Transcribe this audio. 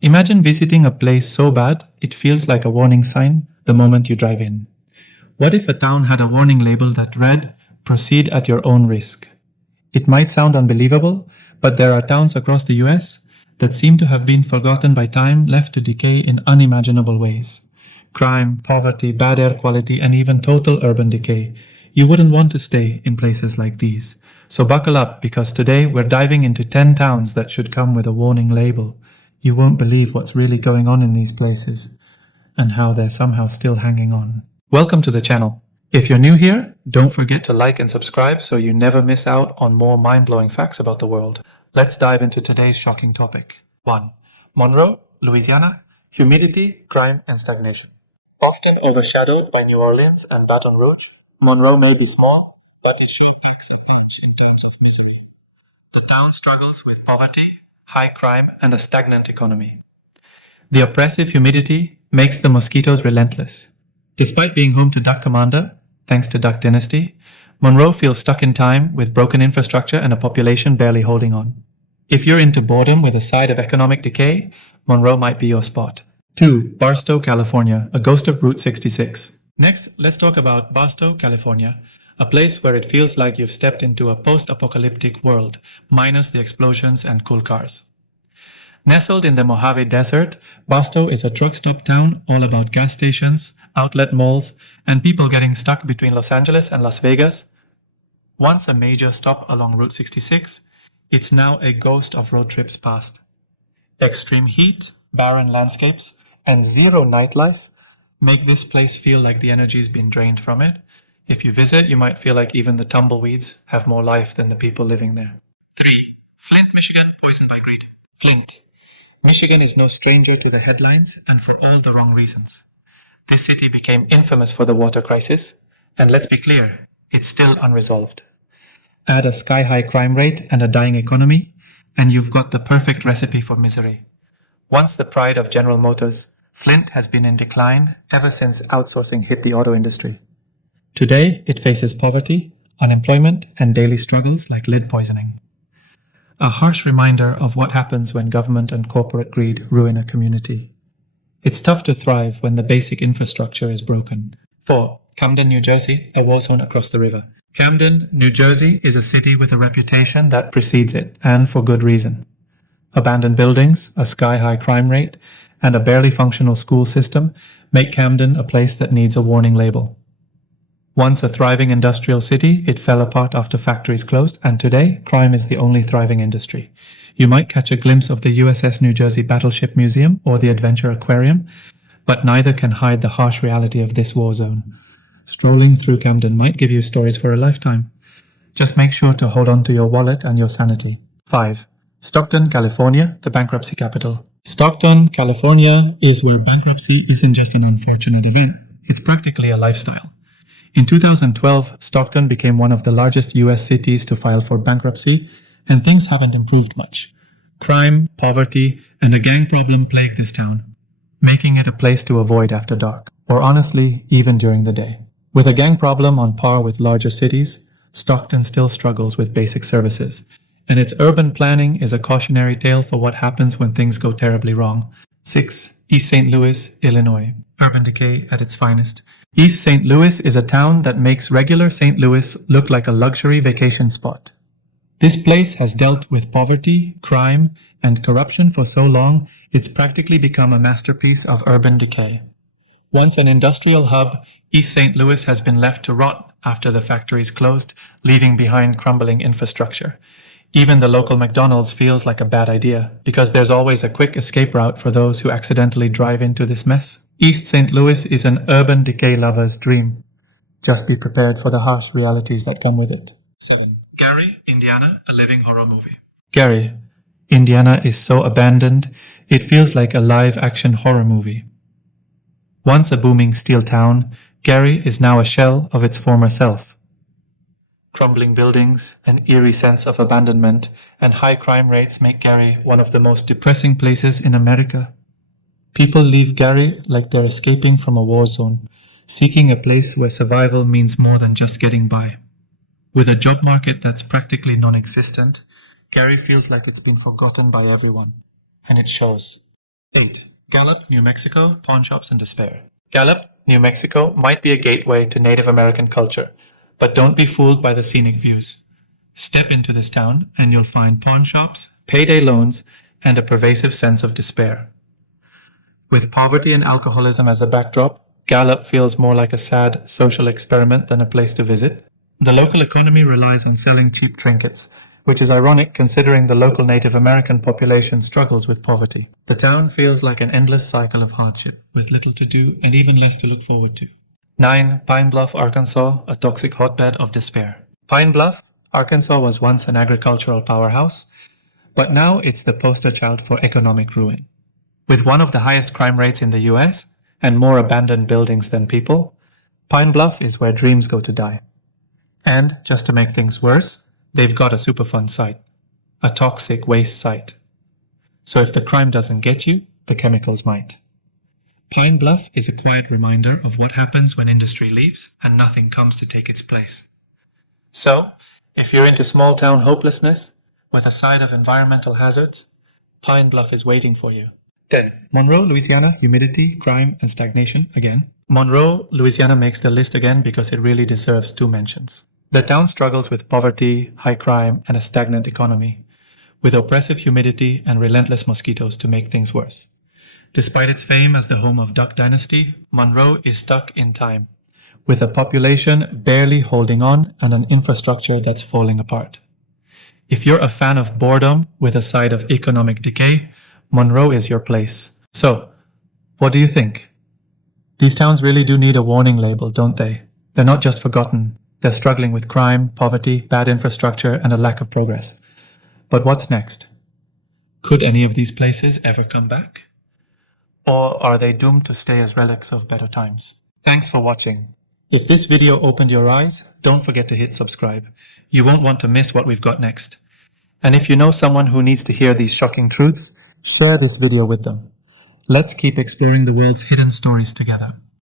Imagine visiting a place so bad it feels like a warning sign the moment you drive in. What if a town had a warning label that read, "Proceed at your own risk"? It might sound unbelievable, but there are towns across the US that seem to have been forgotten by time, left to decay in unimaginable ways. Crime, poverty, bad air quality, and even total urban decay. You wouldn't want to stay in places like these. So buckle up, because today we're diving into 10 towns that should come with a warning label. You won't believe what's really going on in these places and how they're somehow still hanging on. Welcome to the channel. If you're new here, don't forget to like and subscribe so you never miss out on more mind-blowing facts about the world. Let's dive into today's shocking topic. 1. Monroe, Louisiana, humidity, crime, and stagnation. Often overshadowed by New Orleans and Baton Rouge, Monroe may be small, but it sure packs a punch in terms of misery. The town struggles with poverty, high crime, and a stagnant economy. The oppressive humidity makes the mosquitoes relentless. Despite being home to Duck Commander, thanks to Duck Dynasty, Monroe feels stuck in time with broken infrastructure and a population barely holding on. If you're into boredom with a side of economic decay, Monroe might be your spot. 2. Barstow, California, a ghost of Route 66. Next, let's talk about Barstow, California, a place where it feels like you've stepped into a post-apocalyptic world, minus the explosions and cool cars. Nestled in the Mojave Desert, Barstow is a truck stop town all about gas stations, outlet malls, and people getting stuck between Los Angeles and Las Vegas. Once a major stop along Route 66, it's now a ghost of road trips past. Extreme heat, barren landscapes, and zero nightlife make this place feel like the energy's been drained from it. If you visit, you might feel like even the tumbleweeds have more life than the people living there. 3. Flint, Michigan, poisoned by greed. Flint. Michigan is no stranger to the headlines, and for all the wrong reasons. This city became infamous for the water crisis, and let's be clear, it's still unresolved. Add a sky-high crime rate and a dying economy, and you've got the perfect recipe for misery. Once the pride of General Motors, Flint has been in decline ever since outsourcing hit the auto industry. Today, it faces poverty, unemployment, and daily struggles like lead poisoning. A harsh reminder of what happens when government and corporate greed ruin a community. It's tough to thrive when the basic infrastructure is broken. 4. Camden, New Jersey, a war zone across the river. Camden, New Jersey is a city with a reputation that precedes it, and for good reason. Abandoned buildings, a sky-high crime rate, and a barely functional school system make Camden a place that needs a warning label. Once a thriving industrial city, it fell apart after factories closed, and today, crime is the only thriving industry. You might catch a glimpse of the USS New Jersey Battleship Museum or the Adventure Aquarium, but neither can hide the harsh reality of this war zone. Strolling through Camden might give you stories for a lifetime. Just make sure to hold on to your wallet and your sanity. 5. Stockton, California, the bankruptcy capital. Stockton, California is where bankruptcy isn't just an unfortunate event, it's practically a lifestyle. In 2012, Stockton became one of the largest US cities to file for bankruptcy, and things haven't improved much. Crime, poverty, and a gang problem plague this town, making it a place to avoid after dark, or honestly, even during the day. With a gang problem on par with larger cities, Stockton still struggles with basic services, and its urban planning is a cautionary tale for what happens when things go terribly wrong. 6. East St. Louis, Illinois. Urban decay at its finest. East St. Louis is a town that makes regular St. Louis look like a luxury vacation spot. This place has dealt with poverty, crime, and corruption for so long, it's practically become a masterpiece of urban decay. Once an industrial hub, East St. Louis has been left to rot after the factories closed, leaving behind crumbling infrastructure. Even the local McDonald's feels like a bad idea, because there's always a quick escape route for those who accidentally drive into this mess. East St. Louis is an urban decay lover's dream. Just be prepared for the harsh realities that come with it. 7. Gary, Indiana, a living horror movie. Gary, Indiana is so abandoned, it feels like a live-action horror movie. Once a booming steel town, Gary is now a shell of its former self. Crumbling buildings, an eerie sense of abandonment, and high crime rates make Gary one of the most depressing places in America. People leave Gary like they're escaping from a war zone, seeking a place where survival means more than just getting by. With a job market that's practically non-existent, Gary feels like it's been forgotten by everyone, and it shows. 8. Gallup, New Mexico, pawn shops and despair. Gallup, New Mexico might be a gateway to Native American culture, but don't be fooled by the scenic views. Step into this town and you'll find pawn shops, payday loans, and a pervasive sense of despair. With poverty and alcoholism as a backdrop, Gallup feels more like a sad social experiment than a place to visit. The local economy relies on selling cheap trinkets, which is ironic considering the local Native American population struggles with poverty. The town feels like an endless cycle of hardship, with little to do and even less to look forward to. 9. Pine Bluff, Arkansas, a toxic hotbed of despair. Pine Bluff, Arkansas was once an agricultural powerhouse, but now it's the poster child for economic ruin. With one of the highest crime rates in the US and more abandoned buildings than people, Pine Bluff is where dreams go to die. And, just to make things worse, they've got a Superfund site, a toxic waste site. So if the crime doesn't get you, the chemicals might. Pine Bluff is a quiet reminder of what happens when industry leaves and nothing comes to take its place. So, if you're into small town hopelessness, with a side of environmental hazards, Pine Bluff is waiting for you. 10. Monroe, Louisiana, humidity, crime, and stagnation again. Monroe, Louisiana makes the list again because it really deserves 2 mentions. The town struggles with poverty, high crime, and a stagnant economy, with oppressive humidity and relentless mosquitoes to make things worse. Despite its fame as the home of Duck Dynasty, Monroe is stuck in time, with a population barely holding on and an infrastructure that's falling apart. If you're a fan of boredom with a side of economic decay, Monroe is your place. So, what do you think? These towns really do need a warning label, don't they? They're not just forgotten. They're struggling with crime, poverty, bad infrastructure, and a lack of progress. But what's next? Could any of these places ever come back? Or are they doomed to stay as relics of better times? Thanks for watching. If this video opened your eyes, don't forget to hit subscribe. You won't want to miss what we've got next. And if you know someone who needs to hear these shocking truths, share this video with them. Let's keep exploring the world's hidden stories together.